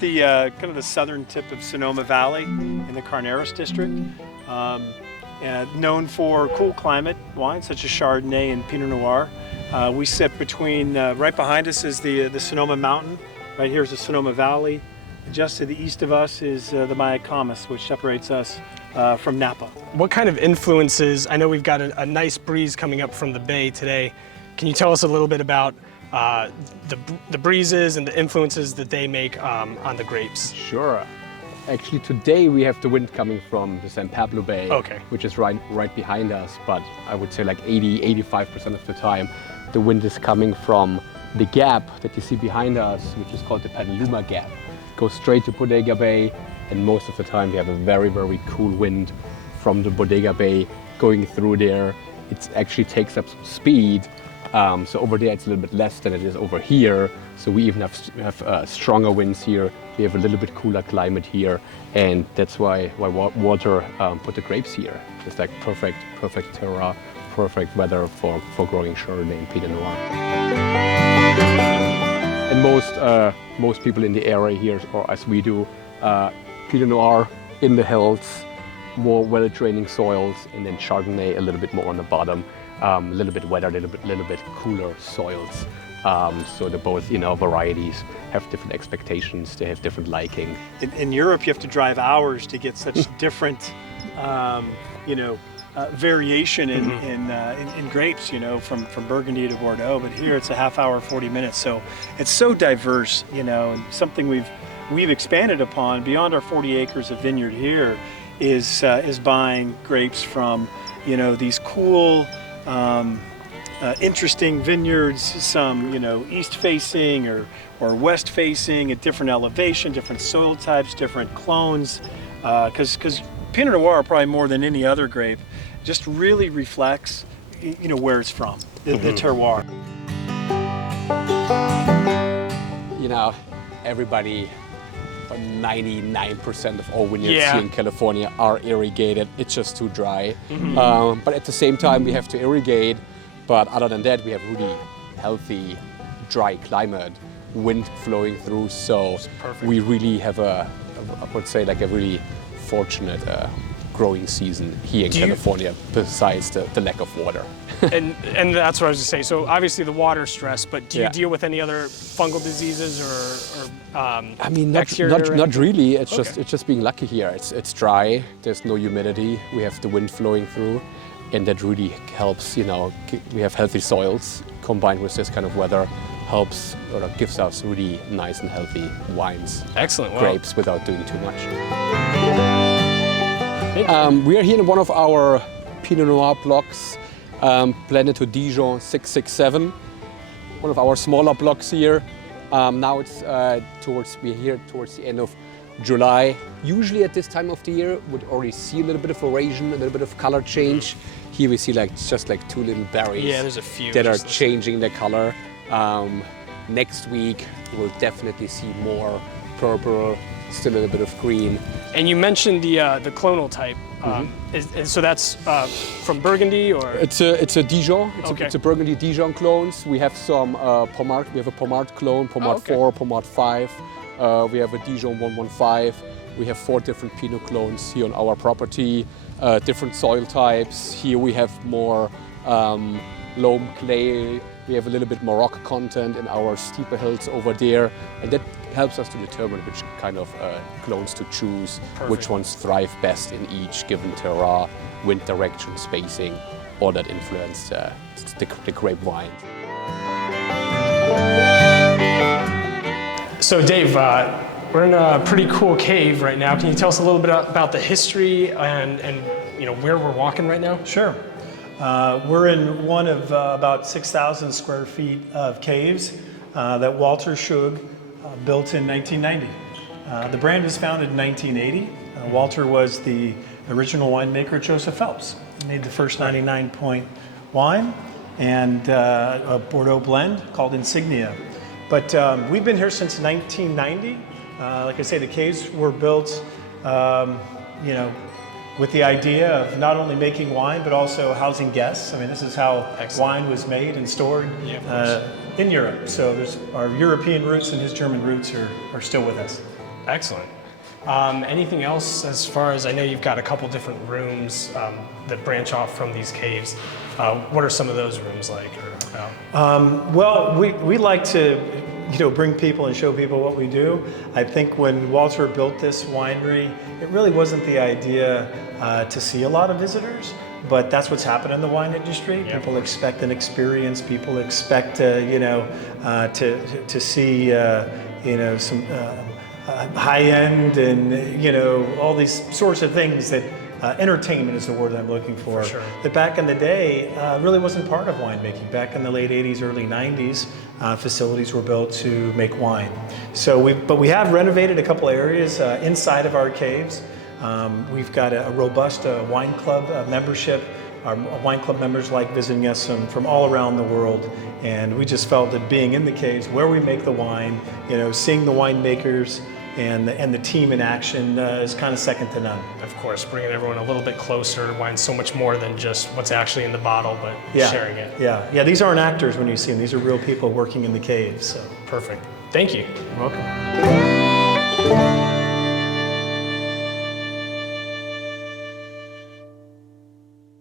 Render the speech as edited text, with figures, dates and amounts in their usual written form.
the kind of the southern tip of Sonoma Valley in the Carneros district. Known for cool climate wines such as Chardonnay and Pinot Noir. We sit between, right behind us is the Sonoma Mountain. Right here is the Sonoma Valley. Just to the east of us is the Mayacamas, which separates us from Napa. What kind of influences, I know we've got a nice breeze coming up from the bay today. Can you tell us a little bit about the breezes and the influences that they make on the grapes? Sure. Actually, today we have the wind coming from the San Pablo Bay, which is right behind us. But I would say like 85% of the time, the wind is coming from the gap that you see behind us, which is called the Petaluma Gap. It goes straight to Bodega Bay, and most of the time we have a very, very cool wind from the Bodega Bay going through there. It actually takes up some speed. So over there it's a little bit less than it is over here. So we even have stronger winds here. We have a little bit cooler climate here, and that's why Walter put the grapes here. It's like perfect terroir, perfect weather for growing Chardonnay and Pinot Noir. And most people in the area here, or as we do, Pinot Noir in the hills, more well-draining soils, and then Chardonnay a little bit more on the bottom. A little bit wetter, a little bit cooler soils. So the both varieties have different expectations. They have different liking. In Europe, you have to drive hours to get such different, variation in grapes. From Burgundy to Bordeaux. But here it's a half hour, 40 minutes. So it's so diverse. And something we've expanded upon beyond our 40 acres of vineyard here is buying grapes from these cool. Interesting vineyards, some east facing or west facing at different elevation, different soil types, different clones, because Pinot Noir, probably more than any other grape, just really reflects where it's from, the terroir. Everybody, 99% of all vineyards here in California are irrigated. It's just too dry. But at the same time, we have to irrigate. But other than that, we have really healthy, dry climate, wind flowing through. So we really have I would say, like a really fortunate growing season here in California, besides the lack of water. and that's what I was going to say. So obviously the water stress, but do you deal with any other fungal diseases or I mean, not really. It's just being lucky here. It's dry. There's no humidity. We have the wind flowing through, and that really helps. We have healthy soils combined with this kind of weather. Helps or gives us really nice and healthy wines. Excellent. Grapes without doing too much. We are here in one of our Pinot Noir blocks, blended to Dijon 667. One of our smaller blocks here. Now it's we're here towards the end of July. Usually at this time of the year, we'd already see a little bit of aeration, a little bit of color change. Here we see just like two little berries. Yeah, there's a few that are changing their color. Next week, we'll definitely see more purple, still a little bit of green. And you mentioned the clonal type. So that's from Burgundy, or it's a Dijon. It's a Burgundy Dijon clones. We have some Pommard. We have a Pommard clone, Pommard 4, Pommard 5. We have a Dijon 115. We have 4 different Pinot clones here on our property. Different soil types. Here we have more loam clay. We have a little bit more rock content in our steeper hills over there, and that helps us to determine which kind of clones to choose, which ones thrive best in each given terroir, wind direction, spacing, all that influence the grape wine. So Dave, we're in a pretty cool cave right now. Can you tell us a little bit about the history and where we're walking right now? Sure. We're in one of about 6,000 square feet of caves that Walter Schug built in 1990. The brand was founded in 1980. Walter was the original winemaker, Joseph Phelps. He made the first 99-point wine and a Bordeaux blend called Insignia. But we've been here since 1990. Like I say, the caves were built, with the idea of not only making wine, but also housing guests. I mean, this is how wine was made and stored in Europe. So there's our European roots and his German roots are still with us. Excellent. Anything else as far as, I know you've got a couple different rooms that branch off from these caves. What are some of those rooms like? Well, we like to bring people and show people what we do. I think when Walter built this winery, it really wasn't the idea to see a lot of visitors, but that's what's happened in the wine industry. Yeah, people expect an experience. People expect to see some high-end and all these sorts of things that entertainment is the word I'm looking for. Sure. That back in the day really wasn't part of winemaking. Back in the late 80s, early 90s, facilities were built to make wine. So we have renovated a couple areas inside of our caves. We've got a robust wine club membership. Our wine club members like visiting us from all around the world, and we just felt that being in the caves where we make the wine, seeing the winemakers and the team in action is kind of second to none. Of course, bringing everyone a little bit closer. Wine's so much more than just what's actually in the bottle, but sharing it. Yeah. These aren't actors when you see them. These are real people working in the caves. So perfect. Thank you. You're welcome.